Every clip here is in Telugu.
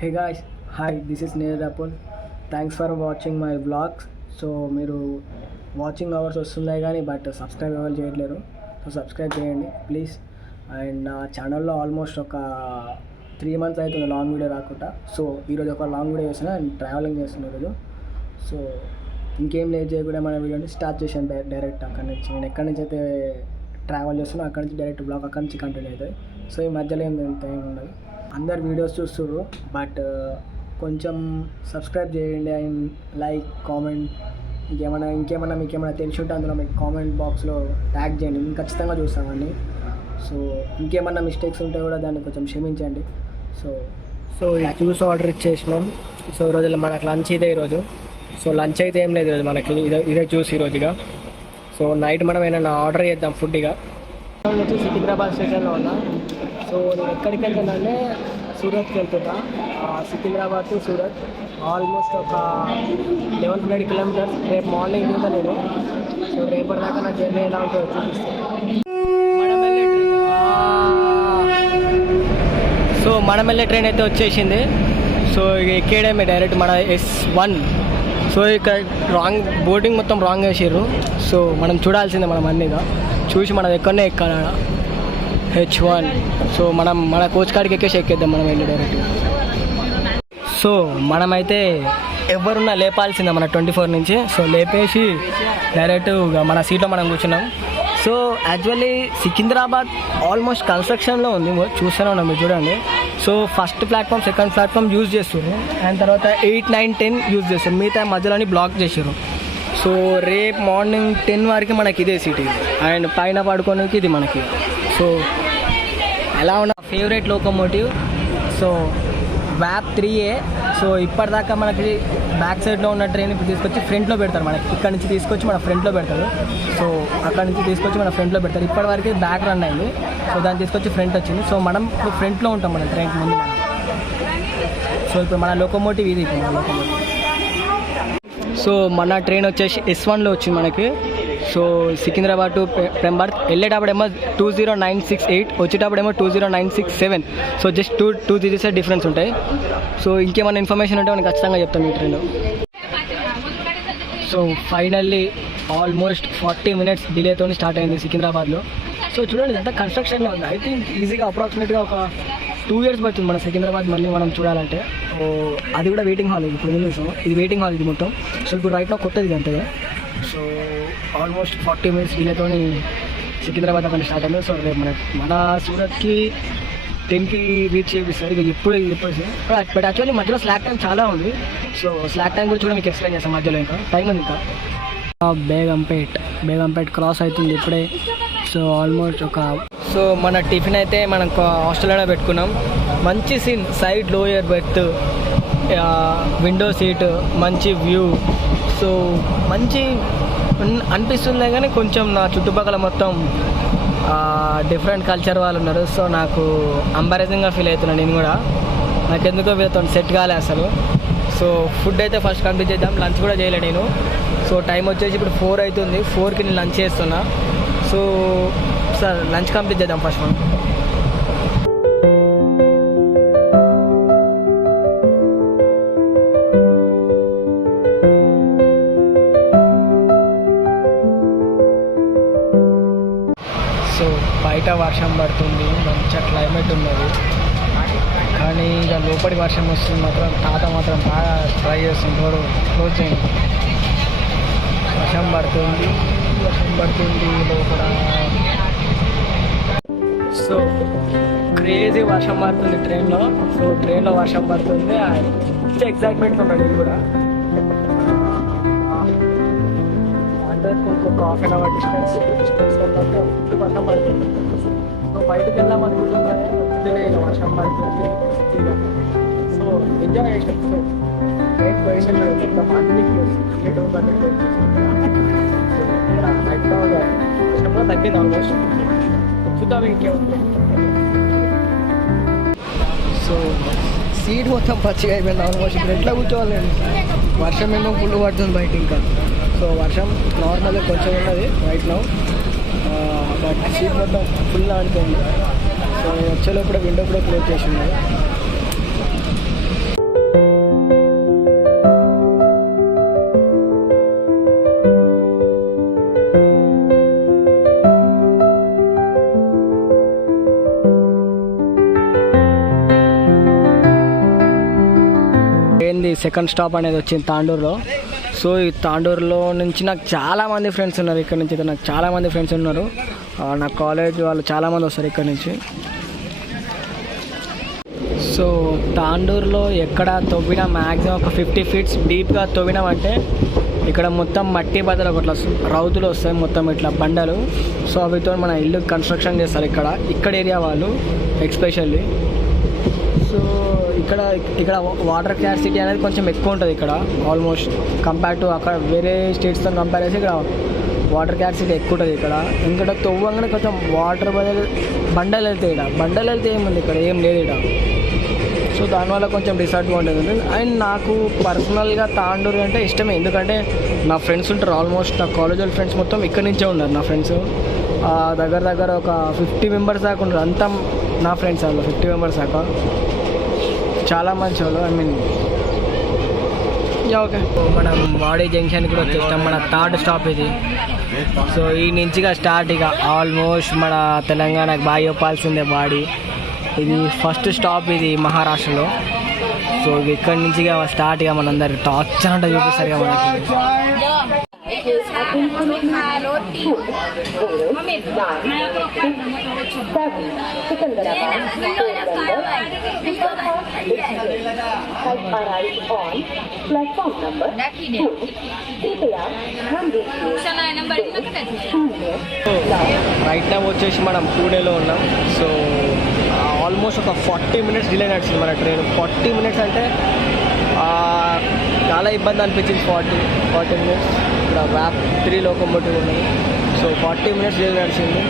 Hey guys, hi, this is Neil Rapul. Thanks for watching my vlogs. So మీరు వాచింగ్ అవర్స్ వస్తున్నాయి కానీ బట్ సబ్స్క్రైబ్ ఎవరు చేయట్లేరు. సో సబ్స్క్రైబ్ చేయండి ప్లీజ్. అండ్ నా ఛానల్లో ఆల్మోస్ట్ ఒక 3 months అవుతుంది లాంగ్ వీడియో రాకుండా. సో ఈరోజు ఒక లాంగ్ వీడియో చేస్తున్నా, నేను ట్రావెలింగ్ చేస్తున్నా ఈరోజు. సో ఇంకేం లేట్ చేయకుండా మన వీడియోని స్టార్ట్ చేశాను డైరెక్ట్ అక్కడి నుంచి. నేను ఎక్కడి నుంచి అయితే ట్రావెల్ చేస్తున్నా అక్కడి నుంచి డైరెక్ట్ బ్లాగ్ అక్కడి నుంచి కంటిన్యూ అవుతుంది. సో ఈ మధ్యలో ఏం ఉండదు. అందరు వీడియోస్ చూస్తుర్రు బట్ కొంచెం సబ్స్క్రైబ్ చేయండి అండ్ లైక్ కామెంట్. ఇంకేమన్నా మీకు ఏమైనా తెలిసి ఉంటే అందులో మీకు కామెంట్ బాక్స్లో ట్యాగ్ చేయండి, నేను ఖచ్చితంగా చూస్తామండి. సో ఇంకేమన్నా మిస్టేక్స్ ఉంటే కూడా దాన్ని కొంచెం క్షమించండి. సో ఇది జ్యూస్ ఆర్డర్ ఇచ్చేసినాం. సో ఈరోజు మనకు లంచ్ ఇదే ఈరోజు. సో లంచ్ అయితే ఏం లేదు ఈరోజు మనకి, ఇదే జ్యూస్ ఈరోజుగా. సో నైట్ మనం ఏమైనా ఆర్డర్ చేద్దాం ఫుడ్. ఇక వచ్చి సికింద్రాబాద్ స్టేషన్లో ఉన్నా. సో నేను ఎక్కడికి వెళ్తున్నానంటే సూరత్కి వెళ్తున్నా. సికింద్రాబాద్ టు సూరత్ ఆల్మోస్ట్ ఒక 1100 kilometers. రేపు మార్నింగ్ దిగుతా నేను. సో రేపటిదాకా నా జర్నీ ఎలా ఉంటుందో చూపిస్తాను. సో మనం వెళ్ళే ట్రైన్ అయితే వచ్చేసింది. సో ఇక ఎక్కేయడమే డైరెక్ట్ మన S1. సో ఇక్కడ రాంగ్ బోర్డింగ్ మొత్తం రాంగ్ వేసారు. సో మనం చూడాల్సిందే, మనం అన్నీగా చూసి మనం ఎక్కడనే ఎక్కాలి H1. సో మన కోచ్ కాడికి ఎక్కేద్దాం మనం వెళ్ళి డైరెక్ట్. సో మనమైతే ఎవరున్నా లేపాల్సిందే మన 24 నుంచి. సో లేపేసి డైరెక్ట్ మన సీట్లో మనం కూర్చున్నాం. సో యాక్చువల్లీ సికింద్రాబాద్ ఆల్మోస్ట్ కన్స్ట్రక్షన్లో ఉంది, చూస్తూనే ఉన్నాం మీరు చూడండి. So first platform, second platform use చేస్తారు, అండ్ తర్వాత 8, 9, 10 యూజ్ చేస్తారు. మిగతా మధ్యలోని బ్లాక్ చేశారు. సో రేపు మార్నింగ్ 10 వరకు మనకి ఇదే సిటీ అండ్ పైన పడుకోనికి ఇది మనకి. సో ఎలా ఉన్న ఫేవరెట్ లోకోమోటివ్ సో వ్యాప్ 3A. సో ఇప్పటిదాకా మనకి బ్యాక్ సైడ్లో ఉన్న ట్రైన్ ఇప్పుడు తీసుకొచ్చి ఫ్రంట్లో పెడతారు. మనకి ఇక్కడ నుంచి తీసుకొచ్చి మన ఫ్రంట్లో పెడతారు. సో అక్కడ నుంచి తీసుకొచ్చి మన ఫ్రంట్లో పెడతారు. ఇప్పటివరకు బ్యాక్ రన్ అయింది. సో దాన్ని తీసుకొచ్చి ఫ్రంట్ వచ్చింది. సో మనం ఇప్పుడు ఫ్రంట్లో ఉంటాం మన ట్రైన్ ముందు మనం. సో ఇప్పుడు మన లోకోమోటివ్ ఇది, ఇప్పుడు మన లోకోమోటివ్. సో మన ట్రైన్ వచ్చేసి S1లో వచ్చింది మనకి. సో సికింద్రాబాద్ టు పెంబర్త్ వెళ్ళేటప్పుడేమో 20968, వచ్చేటప్పుడేమో 20967. సో జస్ట్ 2 digits డిఫరెన్స్ ఉంటాయి. సో ఇంకేమైనా ఇన్ఫర్మేషన్ ఉంటే మనకి ఖచ్చితంగా చెప్తాం ఈ ట్రైన్లో. సో ఫైనల్లీ ఆల్మోస్ట్ 40 minutes డిలేతో స్టార్ట్ అయింది సికింద్రాబాద్లో. సో చూడండి ఇదంతా కన్స్ట్రక్షన్లో ఉంది. ఐ థింక్ ఈజీగా అప్రాక్సిమేట్గా ఒక 2 years పడుతుంది మన సికింద్రాబాద్ మళ్ళీ మనం చూడాలంటే. సో అది కూడా వెయిటింగ్ హాల్. ఇప్పుడు చూసాం ఇది వెయిటింగ్ హాల్ ఇది మొత్తం. సో ఇప్పుడు రైట్లో కొత్తది అంతగా. సో ఆల్మోస్ట్ 40 minutes డిలేతో సికింద్రాబాద్ అక్కడ స్టార్ట్ అయింది. సో రేపు మన సూరత్కి 10కి రీచ్ చేపిస్తారు. ఇక ఎప్పుడు బట్ యాక్చువల్లీ మధ్యలో స్లాక్ టైం చాలా ఉంది. సో స్లాక్ టైం గురించి కూడా మీకు ఎక్స్ప్లెయిన్ చేస్తాం. మధ్యలో ఇంకా టైం ఉంది. ఇంకా బేగంపేట్ క్రాస్ అవుతుంది ఇప్పుడే. సో ఆల్మోస్ట్ సో మన టిఫిన్ అయితే మనం హాస్టల్లోనే పెట్టుకున్నాం. మంచి scene, side lower berth, window seat, మంచి వ్యూ. సో మంచి అనిపిస్తుంది కానీ కొంచెం నా చుట్టుపక్కల మొత్తం డిఫరెంట్ కల్చర్ వాళ్ళు ఉన్నారు. సో నాకు ఎంబరేజింగ్గా ఫీల్ అవుతున్నాను నేను కూడా. నాకు ఎందుకో వీళ్ళతో సెట్ కాలే అసలు. సో ఫుడ్ అయితే ఫస్ట్ కంప్లీట్ చేద్దాం. లంచ్ కూడా చేయలే నేను. సో టైం వచ్చేసి ఇప్పుడు 4 అవుతుంది. 4కి నేను లంచ్ చేస్తున్నా. సో సార్ లంచ్ కంప్లీట్ చేద్దాం ఫస్ట్ మనం. సో బయట వర్షం పడుతుంది, మంచిగా క్లైమేట్ ఉన్నది, కానీ ఇక లోపలికి వర్షం వస్తుంది మాత్రం తాత మాత్రం బాగా ట్రై చేస్తుంది. క్లోజ్ చేయండి. వర్షం పడుతుంది లోపల. సో క్రేజీ వర్షం పడుతుంది ట్రైన్లో. సో ట్రైన్లో వర్షం పడుతుంది, ఎక్సైట్మెంట్ ఉన్నాడు ఇది కూడా. ఇంకొక ½ an hour డిస్టెన్స్ వర్షం పడుతుంది. సో బయటకు వెళ్దాం అనుకుంటున్నా, వర్షం పడుతుంది. సో ఎంజాయ్ చేసాం. సో నైట్ పోయింది మొత్తం అన్ని వర్షంలో తగ్గింది ఆల్మోస్ట్. చూద్దాం ఇంకేముంది. సో సీట్ మొత్తం పచ్చిగా అయిపోయింది ఆల్మోస్ట్. ఇప్పుడు ఎట్లా కూర్చోవాలండి, వర్షం ఏమో ఫుల్ పడుతుంది బయట. ఇంకా సో వర్షం నార్మల్గా కొంచెం ఉన్నది రైట్ నౌ, బట్ సీట్ మొత్తం ఫుల్ ఆడుతుంది. సో వచ్చేలో కూడా విండో కూడా క్లోజ్ చేసి ఉన్నది. ఇది సెకండ్ స్టాప్ అనేది వచ్చింది తాండూరులో. సో ఈ తాండూరులో నుంచి నాకు చాలామంది ఫ్రెండ్స్ ఉన్నారు. ఇక్కడ నుంచి అయితే నాకు చాలామంది ఫ్రెండ్స్ ఉన్నారు. నా కాలేజ్ వాళ్ళు చాలామంది వస్తారు ఇక్కడ నుంచి. సో తాండూరులో ఎక్కడ తవ్వినా మ్యాక్సిమం ఒక 50 feet డీప్గా తవ్వినామంటే ఇక్కడ మొత్తం మట్టి బద్దలు ఒకట్లా రౌతులు వస్తాయి, మొత్తం ఇట్లా బండలు. సో అవితో మన ఇల్లు కన్స్ట్రక్షన్ చేస్తారు ఇక్కడ ఏరియా వాళ్ళు ఎక్స్పెషల్లీ. సో ఇక్కడ వాటర్ క్యాసిటీ అనేది కొంచెం ఎక్కువ ఉంటుంది ఇక్కడ ఆల్మోస్ట్ కంపేర్ టు అక్కడ వేరే స్టేట్స్తో కంపేర్ చేసి ఇక్కడ వాటర్ క్యాసిటీ ఎక్కువ ఉంటుంది ఇక్కడ. ఎందుకంటే తవ్వంగానే కొంచెం వాటర్ బదులు బండలు వెళ్తాయి. బండలు వెళ్తే ఏముంది ఇక్కడ ఏం లేదు ఇక్కడ. సో దానివల్ల కొంచెం డిసడ్వాంటేజ్ ఉంది. అండ్ నాకు పర్సనల్గా తాండూరు అంటే ఇష్టమే, ఎందుకంటే నా ఫ్రెండ్స్ ఉంటారు ఆల్మోస్ట్. నా కాలేజ్ వాళ్ళ ఫ్రెండ్స్ మొత్తం ఇక్కడి నుంచే ఉన్నారు. నా ఫ్రెండ్స్ దగ్గర ఒక 50 members దాకా ఉన్నారు. అంతా నా ఫ్రెండ్స్ వాళ్ళు 50 members దాకా. చాలా మంచి వాళ్ళు. ఐ మీన్ ఓకే, మనం వాడి జంక్షన్ కూడా వచ్చేస్తాం. మన థర్డ్ స్టాప్ ఇది. సో ఈ నుంచిగా స్టార్ట్ ఇక ఆల్మోస్ట్ మన తెలంగాణకు బాగా చెప్పాల్సిందే వాడి. ఇది ఫస్ట్ స్టాప్ ఇది మహారాష్ట్రలో. సో ఇక్కడి నుంచి స్టార్ట్ ఇక మనందరికి టార్చర్ అంటే చూపిస్తారు ఇక మనకి. రైట్ నౌ వచ్చేసి మనం పూణేలో ఉన్నాం. సో ఆల్మోస్ట్ ఒక 40 minutes డిలే నడిచింది మన ట్రైన్. 40 minutes అంటే చాలా ఇబ్బంది అనిపించింది. 40 minutes ఇక్కడ వ్యాప్ 3 locomotive ఉన్నాయి. సో 40 minutes డిలే నడిచింది.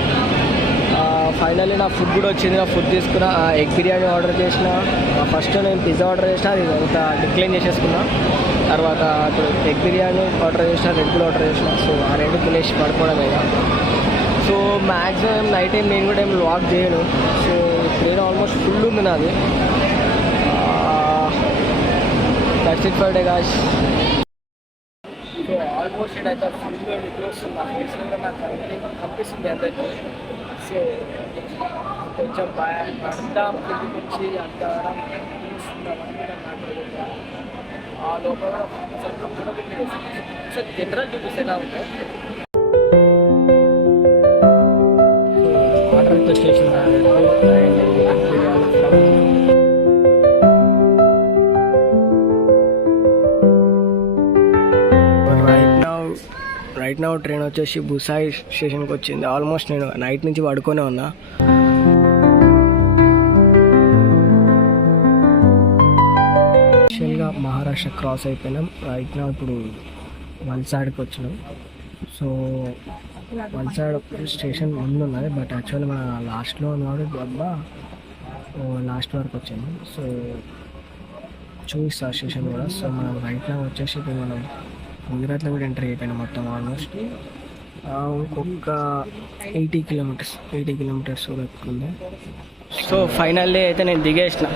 ఫైనల్లీ నా ఫుడ్ కూడా వచ్చింది. నా ఫుడ్ తీసుకున్న ఎగ్ బిర్యానీ ఆర్డర్ చేసిన. ఫస్ట్ నేను పిజ్జా ఆర్డర్ చేసిన, అది అంతా డిక్లైన్ చేసేసుకున్నా. తర్వాత ఇప్పుడు ఎగ్ బిర్యానీ ఆర్డర్ చేసిన, రెడ్ బుల్ ఆర్డర్ చేసిన. సో ఆ రెండు తినేసి పడుకోవడం ఇక. సో మ్యాక్సిమం నైట్ టైం నేను కూడా ఏం వాక్ చేయను. సో ట్రైన్ ఆల్మోస్ట్ ఫుల్ ఉంది నాది. That's it for day guys. So almost ఇదైతే ఫుల్ నిద్ర వస్తుంది. నాకు కనిపిస్తుంది అందరికీ. సో కొంచెం పడదాం వచ్చి అంత ఆ లోపల అసలు కంఫర్టబుల్ జనరల్ చూపిస్తే ఎలా ఉంటాయి. Water station right now train వచ్చేసి బుసాయి స్టేషన్కి వచ్చింది. ఆల్మోస్ట్ నేను నైట్ నుంచి పడుకొనే ఉన్నా. యాక్చువల్గా మహారాష్ట్ర క్రాస్ అయిపోయినాం. రైట్ నౌ ఇప్పుడు వల్సాడ్కి వచ్చినాం. సో వల్సాడ్ స్టేషన్ ముందు ఉన్నది, బట్ యాక్చువల్లీ మన లాస్ట్లో ఉన్నాడు డబ్బా. లాస్ట్ వరకు వచ్చింది. సో చూపిస్తా స్టేషన్ కూడా. సో మనం రైట్ నౌ వచ్చేసి ఇప్పుడు మనం గుజరాత్లో కూడా ఎంటర్ అయిపోయినా మొత్తం ఆల్మోస్ట్. ఇంకొక 80 kilometers కూడా ఎక్కువ ఉంది. సో ఫైనల్లీ అయితే నేను దిగేసిన.